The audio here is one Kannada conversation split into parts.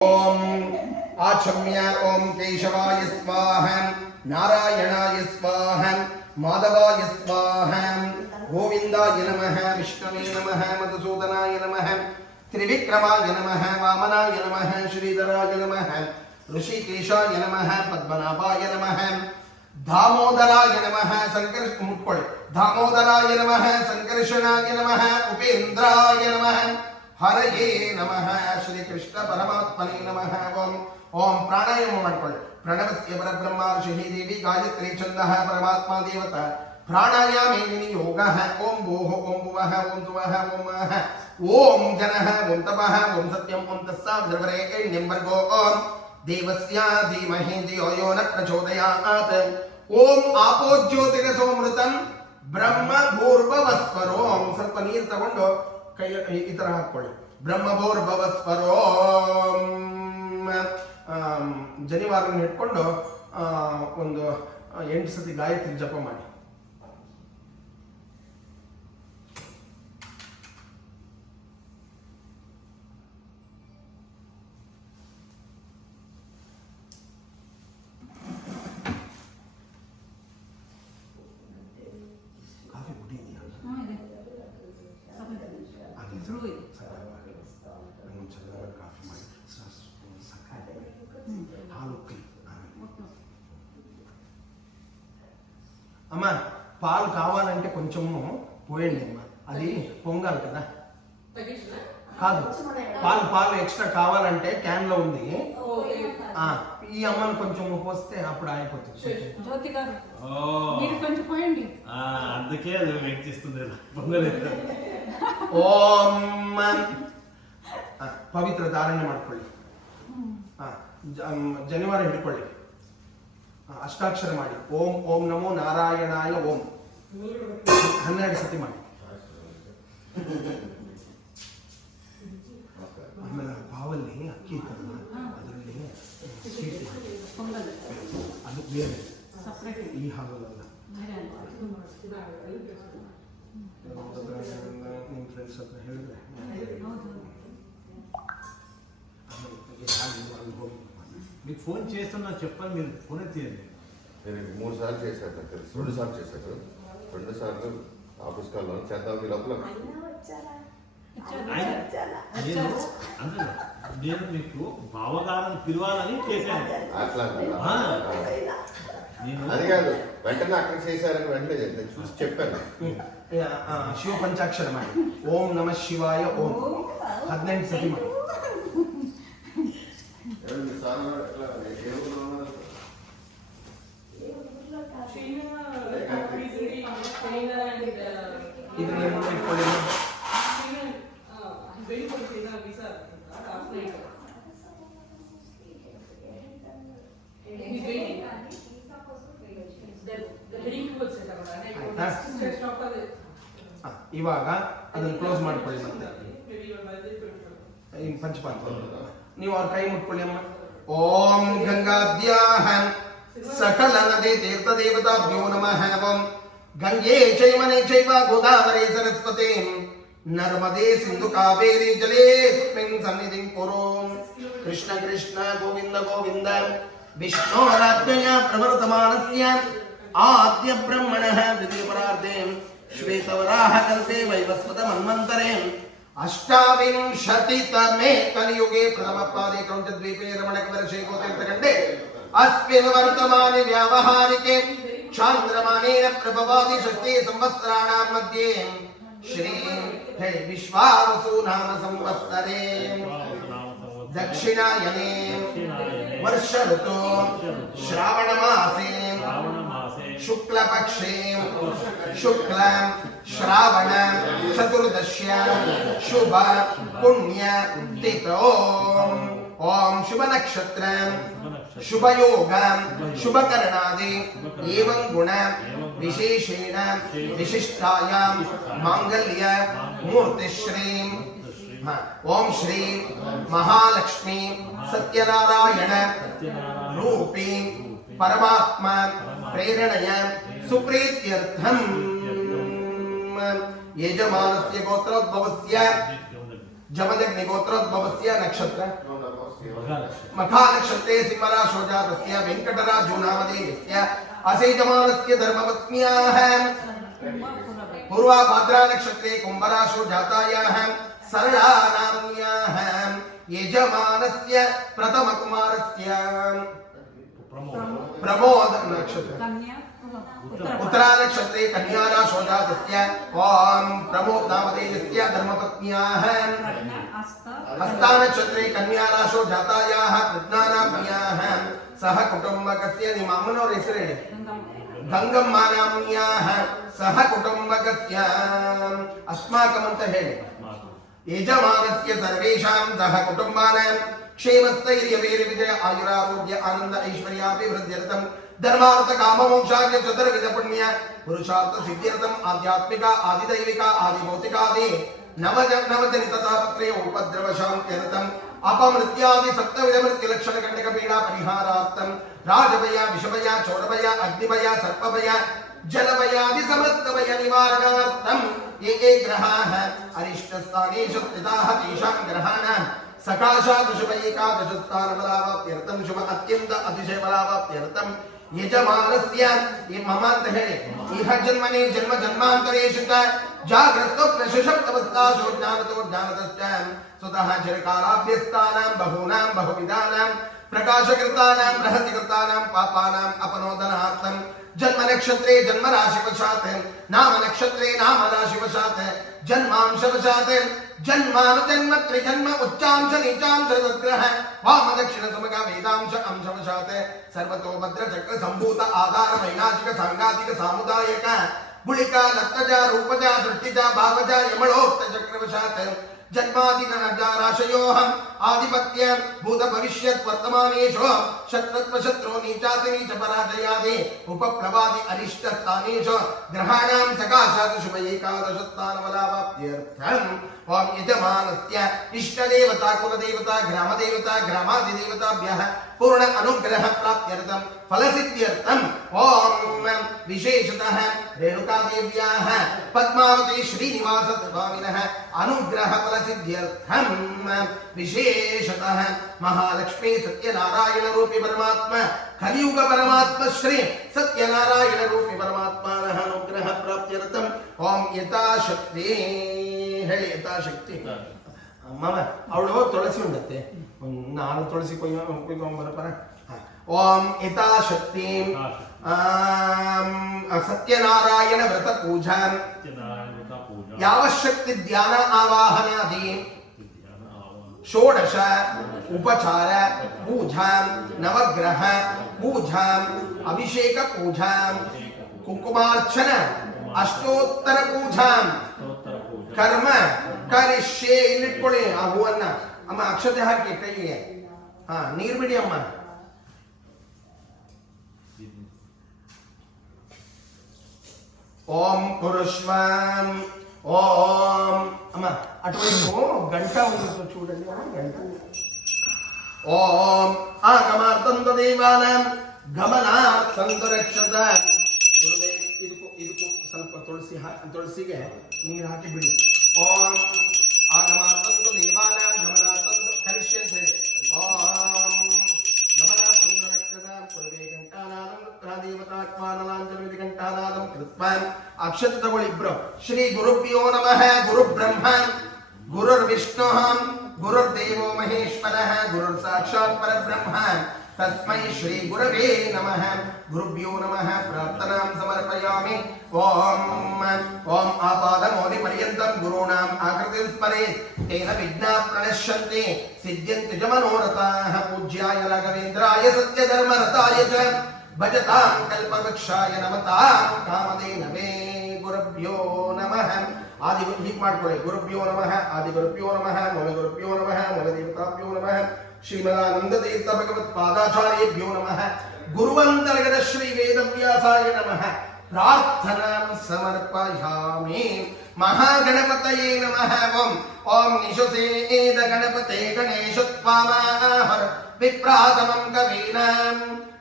ओम आचम्य ओम केशवाय स्वाहा नारायणाय स्वाहा माधवाय स्वाहा गोविंदाय नमः विष्णवे नमः मधुसूदनाय नमः त्रिविक्रमाय नमः वामनाय नमः श्रीधराय नमः ऋषिकेशाय नमः पद्मनाभाय नमः दामोदराय नमः दामोदराय नमः संकर्षणाय नमः उपेन्द्राय नमः हरये नमः श्री कृष्ण परमात्मने नमः ओम ओम प्राणायाम ಮಾಡ್ಕೊಳ್ಳಿ प्रणवस्य परब्रह्म ऋषिः देवी गायत्री छन्दः परमात्मा देवता प्राणायामे नियोगः ओम भूः ओम भुवः ओम सुवः ओम महः ओम जनः ओम तपः ओम सत्यं ओम तस्सावितुर्वरेण्यं भर्गो ओम देवस्य धीमहि धियो यो न प्रचोदयात् ओम आपो ज्योतिरसोमृतं ब्रह्म भूर्भुवस्वरो ओम ಸ್ವಲ್ಪ ನೀರು ತಗೊಂಡು ಕೈ ಈ ತರ ಹಾಕೊಳ್ಳಿ ಬ್ರಹ್ಮಭೂರ್ಭುವಸ್ವರೋ ಜನಿವಾರನ್ನು ಇಟ್ಕೊಂಡು ಒಂದು 8 ಸತಿ ಗಾಯತ್ರಿ ಜಪ ಮಾಡಿ. ಕಾಫಿ ಕುಡಿದೀಯಾ? కాఫీ ಮಾಡಿ ಹಾಲು అమ్మ పాలు కావాలంటే కొంచెము పోయండి అమ్మ, అది పొంగాలి కదా. కాదు, పాలు పాలు ఎక్స్ట్రా కావాలంటే క్యాన్ లో ఉంది, ఈ అమ్మను కొంచెం పోస్తే అప్పుడు అయిపోతుంది. జ్యోతి గారు మీరు కొంచెం పోయండి, అందుకే అది వెయిట్ చేస్తుంది పొంగలేదు. ఓం ಪವಿತ್ರ ಧಾರಣೆ ಮಾಡ್ಕೊಳ್ಳಿ. ಜನಿವಾರ ಹಿಡ್ಕೊಳ್ಳಿ, ಅಷ್ಟಾಕ್ಷರ ಮಾಡಿ. ಓಂ ಓಂ ನಮೋ ನಾರಾಯಣಾಯ ಓಂ 12 ಸತಿ ಮಾಡಿ. ಆಮೇಲೆ ಪಾವಲ್ಲಿ ಅಕ್ಕಿ ಇತ್ತಲ್ಲ, ಅದರಲ್ಲಿ ಸ್ವೀಟ್ ಮಾಡಿ, ಅದು ಬೇರೆ, ಈ ಹಾಗಲ್ಲ. ನಿಮ್ಮ ಫ್ರೆಂಡ್ಸ್ ಹತ್ರ ಹೇಳಿದ್ರೆ మీకు ఫోన్ చేస్తున్నా చెప్పాలి, మీరు ఫోన్ తీయండి. నేను 3 సార్లు చేశాను, తెలుసు 2 సార్లు చేశాను, 2 సార్లు ఆఫీస్ కాల్లో చేద్దాం లోపల. నేను మీకు బావగారని పిలవాలని చేశాను. అట్లా అది కాదు, వెంటనే అక్కడ చేశారని వెంటనే నేను చూసి చెప్పాను. ಶಿವ ಪಂಚಾಕ್ಷರ ಮಾಡಿ. ಓಂ ನಮ ಶಿವಾಯ ಓಂ 18 ಸತಿ ಮಾಡಿ. ಇದನ್ನ ಮುಂದೆ ಇಟ್ಕೊಳ್ಳಿ. ಇವಾಗ ಅದನ್ನು ಕ್ಲೋಸ್ ಮಾಡ್ಕೊಳ್ಳಿ. ಮತ್ತೆ ಪಂಚಪಾತ್ರ ನೀವು ಅವ್ರ ಕೈ ಮುಟ್ಕೊಳ್ಳಿ ಅಮ್ಮ. ಓಂ ಗಂಗಾದ್ಯಾಹ ಸಕಲ ನದಿ ತೀರ್ಥ ದೇವತಾಭ್ಯೋ ನಮಃ. ಓಂ ಗಂಗೆ ಚೈಮನೆ ಚೈವ ಗೋದಾವರಿ ಸರಸ್ವತಿ ನರ್ಮದೆ ಸಿಂಧು ಕಾವೇರಿ ಜಲೇಸ್ಮಿನ್ ಸನ್ನಿಧಿಂ ಕುರು. ಕೃಷ್ಣ ಕೃಷ್ಣ ಗೋವಿಂದ ಗೋವಿಂದ ವಿಷ್ಣೋರಾಜ್ಞಯ ಪ್ರವರ್ತಮಾನಸ್ಯ ಆದ್ಯ ಬ್ರಹ್ಮಣಃ ದ್ವಿತೀಯ ಪರಾರ್ಧೆ ಶ್ವೇತವರಾಹ ಕಲ್ಪೆ ವೈವಸ್ವತ ಮನ್ವಂತರೆ अष्टाविंशतितमे कलियुगे प्रथमपादे क्रौञ्चद्वीपे रमणकवर्षे गोतीर्थखण्डे अस्मिन् वर्तमाने व्यावहारिके चान्द्रमानेन प्रभवादि षष्ठी संवत्सराणां मध्ये श्री विश्वावसु नाम संवत्सरे दक्षिणायने वर्ष ऋतु श्रावणमासे शुक्लपक्षे शुक्ल श्रावण चतुर्दश्या शुभ पुण्य तिथौ. ओम शुभ नक्षत्र शुभ योग शुभ करणादि एवं गुण विशेषेण विशिष्टायां मांगल्य मूर्ति श्री ओम श्री महालक्ष्मी सत्यनारायण रूपी परमात्मा प्रेरणया सुप्रीत्यर्थम यजमानस्य गोत्रोद्भवस्य जमदग्नि गोत्रोद्भवस्य नक्षत्र मखानक्षत्रे सिंहराशो जातस्य वेङ्कटराजो नामधेयस्य असेजमानस्य धर्मपत्न्याः पूर्वाभाद्रा नक्षत्रे कुम्भराशो जातायाः सरला नाम्न्याः यजमानस्य प्रथमकुमारस्य प्रमोद नक्षत्र उत्तरा नक्षत्रे कन्या राशो जातस्य ओम प्रमोद नामधेयस्य धर्मपत्न्याः हस्ता नक्षत्रे कन्या राशो जातायाः प्रज्ञानाम्न्याः सह कुटुम्बकस्य ನಿಮ್ಮ ಅಮ್ಮನವರ ಹೆಸರು ಹೇಳಿ ಗಂಗಮ್ಮ ನಾಮ್ನ್ಯಾಹ ಸಹ ಕುಟುಂಬಕಸ್ಯ ಅಸ್ಮಾಕಂ ಅಂತ ಹೇಳಿ ಯಜಮಾನಸ್ಯ ಸರ್ವೇಷಾಂ ಸಹ ಕುಟುಂಬಾನಾಂ क्षेमस्थैर्य वीर विजय आयुरारोग्य आनंद ऐश्वर्याभिवृद्ध्यर्थम धर्मार्थ काम मोक्षार्थ चतुर्विध पुण्य पुरुषार्थ सिद्ध्यर्थम आध्यात्मिक आदिदैविक आदिभौतिक आदि नवजनित तापत्रय उपद्रव शांत्यर्थम अपमृत्यादि सप्तविध मृत्यु लक्षण कंडक पीड़ा परिहारार्थम राजभय विषभय चोरभय अग्निभय सर्पभय जलभयादि समस्त भय निवारणार्थम ये ग्रहाः अरिष्ट स्थानेषु स्थिताः तेषां ग्रहाणां सकाशात् शुभ एकादश स्थान बलावाप्त्यर्थम शुभ अत्यंत अतिशय बलावाप्त्यर्थम यजमानस्य ये मम ಅಂತ ಹೇಳಿ इह जन्मने जन्म जन्मांतरेषु च जाग्रतो प्रशुषप्तवस्थासु ज्ञानतो ज्ञानतश्च स्वतः चिरकालाभ्यस्तानां बहूनां बहुविधानां प्रकाशकृतानां रहस्यकृतानां पापानां अपनोदनार्थं जन्म नक्षत्रे जन्म राशिवशात् नाम नक्षत्रे नाम राशिवशात् जन्मांशवशात् जन्मानुजन्म त्रिजन्म उच्चांश नीचांश तद्ग्रह वाम दक्षिण समग वेदांश अंशवशात् सर्वतो भद्र चक्र संभूत आधार वैनाशिक सांगातिक सामुदायिक गुलिका लत्तज रूपज दृष्टिज भावज यमलोक्त चक्रवशात् जन्मादि राशयोहम आधिपत्य भूत भविष्यत् वर्तमानेषु शत्रत्व शत्रु नीचाति नीच पराजयादि उपप्लवादि अरिष्ट स्थानेषु ग्रहाणां सकाशात् शुभ एकादश स्थान बलावाप्त्यर्थम ओम यजमानस्य इष्ट देवता कुल देवता ग्राम देवता ग्रामादिदेवताभ्यः पूर्ण अनुग्रह प्राप्त्यर्थम फल सिद्ध्यर्थम ओम विशेषतः रेणुका देव्याः पद्मावती श्रीनिवास स्वामिनः अनुग्रह फल सिद्ध्यर्थम विशेषतः महालक्ष्मी सत्यनारायण रूपी परमात्मा कलियुग परमात्मा श्री सत्यनारायण रूपी परमात्मानः अनुग्रह प्राप्त्यर्थम ओम यथाशक्ति ಹೇಳಿ ಯಥಾಶಕ್ತಿ ಅಮ್ಮಮ್ಮ ಅವಳು ತುಳಸಿ ಉಂಡತ್ತೆ ನಾನು ತುಳಸಿ ಕೊಯ್ಕೊಂಬರಪ್ಪರ ಓಂ ಯಥಾಶಕ್ತಿ ಸತ್ಯನಾರಾಯಣ ವ್ರತ ಪೂಜಾ ಯಾವಶಕ್ತಿ ಧ್ಯಾನ ಆವಾಹನಾದಿ ಷೋಡಶ ಉಪಚಾರ ಪೂಜಾ ನವಗ್ರಹ ಪೂಜಾ ಅಭಿಷೇಕ ಪೂಜಾ ಕುಂಕುಮಾರ್ಚನ ಅಷ್ಟೋತ್ತರ ಪೂಜಾ ಕರ್ಮ ಕರಿಷ್ಯೆ ಇಲ್ಲಿಟ್ಕೊಳ್ಳಿ ಆ ಹೂವನ್ನ ಅಮ್ಮ ಅಕ್ಷತೆ ಹಾಕಿ ಕೈಗೆ ನೀರು ಬಿಡಿ ಅಮ್ಮ ಓಂ ಕುರುಷ್ವಂ ಓಂ ಅಮ್ಮ ಅటువైపు ಗಂಟ ಒಂದು చూడండి ಗಂಟ ಓಂ ಆಗಮಾರ್ಥಂ ದೇವಾನಾಂ ಗಮನಾರ್ಥಂ ರಕ್ಷತ ಗುರುವೇ ಇದಕ್ಕೂ ಸ್ವಲ್ಪ ತುಳಸಿಗೆ ನೀರು ಹಾಕಿ ಬಿಡಿ ಓಂ ಆಗಮಾರ್ಥಂ ದೇವಾನಾಂ ಗಮನಾರ್ಥಂ ಕರಿಷ್ಯೆ ಅಂತ ಹೇಳಿ ಓಂ ಗಮನಾರ್ಥಂ ರಕ್ಷತ ಗುರುವೇ ಗಂಟಾನಾದಂ ದೇವತಾತ್ಮಾನಲಾಂಚನವಿಧಿ ಗಂಟಾನಾದಂ ಕೃತ್ವಾನ್ ಅಕ್ಷತೆ ತಗೊಳ್ಳಿ ಇಬ್ರು ಶ್ರೀ ಗುರುಭ್ಯೋ ನಮಃ ಗುರು ಬ್ರಹ್ಮ ಗುರುರ್ವಿಷ್ಣು ಗುರುರ್ದೇವೋ ಮಹೇಶ್ವರಃ ಗುರುರ್ ಸಾಕ್ಷಾತ್ ಪರಬ್ರಹ್ಮ तस्मै श्री गुरवे नमः गुरुभ्यो नमः प्रार्थनां समर्पयामि ओम ओम आपादमोदि पर्यन्तं गुरूणाम् आकृतिं स्मरेत् तेन विघ्नाः प्रणश्यन्ति सिद्ध्यन्ति च मनोरथाः पूज्याय राघवेन्द्राय सत्यधर्मरताय च भजतां कल्पवृक्षाय नमतां कामधेनवे गुरुभ्यो नमः आदि हೀಗೆ ಮಾಡ್ಕೊಳ್ಳಿ गुरुभ्यो नमः आदि गुरुभ्यो नमः मूल गुरुभ्यो नमः मूल देवताभ्यो नमः श्रीमदानंद तीर्थ भगवत पादाचार्येभ्यो नमः गुरुवंतर्गत श्री वेदव्यासाय नमः प्रार्थनां समर्पयामि महागणपतये नमः ओम ओम निशसेद गणपते गणेशत्वामाहर विप्रातमं कवीनां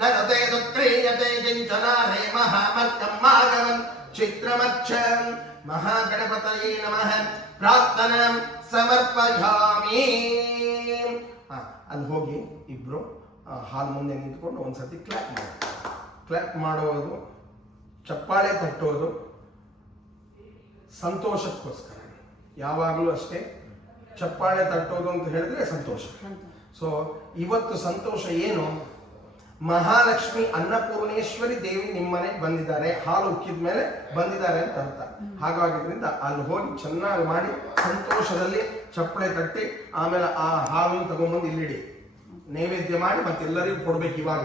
नरते दुत्क्रियते किंचनारे महामर्कं मागवन् चित्रमर्चं महागणपतये नमः प्रार्थनां समर्पयामि ಅಲ್ಲಿ ಹೋಗಿ ಇಬ್ಬರು ಹಾಲ್ ಮುಂದೆ ನಿಂತ್ಕೊಂಡು ಒಂದ್ಸತಿ ಕ್ಲಾಪ್ ಮಾಡೋದು, ಚಪ್ಪಾಳೆ ತಟ್ಟೋದು ಸಂತೋಷಕ್ಕೋಸ್ಕರ. ಯಾವಾಗಲೂ ಅಷ್ಟೇ ಚಪ್ಪಾಳೆ ತಟ್ಟೋದು ಅಂತ ಹೇಳಿದ್ರೆ ಸಂತೋಷ. ಸೊ ಇವತ್ತು ಸಂತೋಷ ಏನು? ಮಹಾಲಕ್ಷ್ಮಿ ಅನ್ನಪೂರ್ಣೇಶ್ವರಿ ದೇವಿ ನಿಮ್ಮನೆಗೆ ಬಂದಿದ್ದಾರೆ, ಹಾಲು ಉಕ್ಕಿದ ಮೇಲೆ ಬಂದಿದ್ದಾರೆ ಅಂತ ಅರ್ಥ. ಹಾಗಾಗಿದ್ರಿಂದ ಅಲ್ಲಿ ಹೋಗಿ ಚೆನ್ನಾಗಿ ಮಾಡಿ ಸಂತೋಷದಲ್ಲಿ ಚಪ್ಪಳೆ ತಟ್ಟಿ ಆಮೇಲೆ ಆ ಹಾಲನ್ನು ತಗೊಂಡ್ಬಂದು ಇಲ್ಲಿಡಿ, ನೈವೇದ್ಯ ಮಾಡಿ ಮತ್ತೆಲ್ಲರಿಗೂ ಕೊಡ್ಬೇಕು. ಇವಾಗ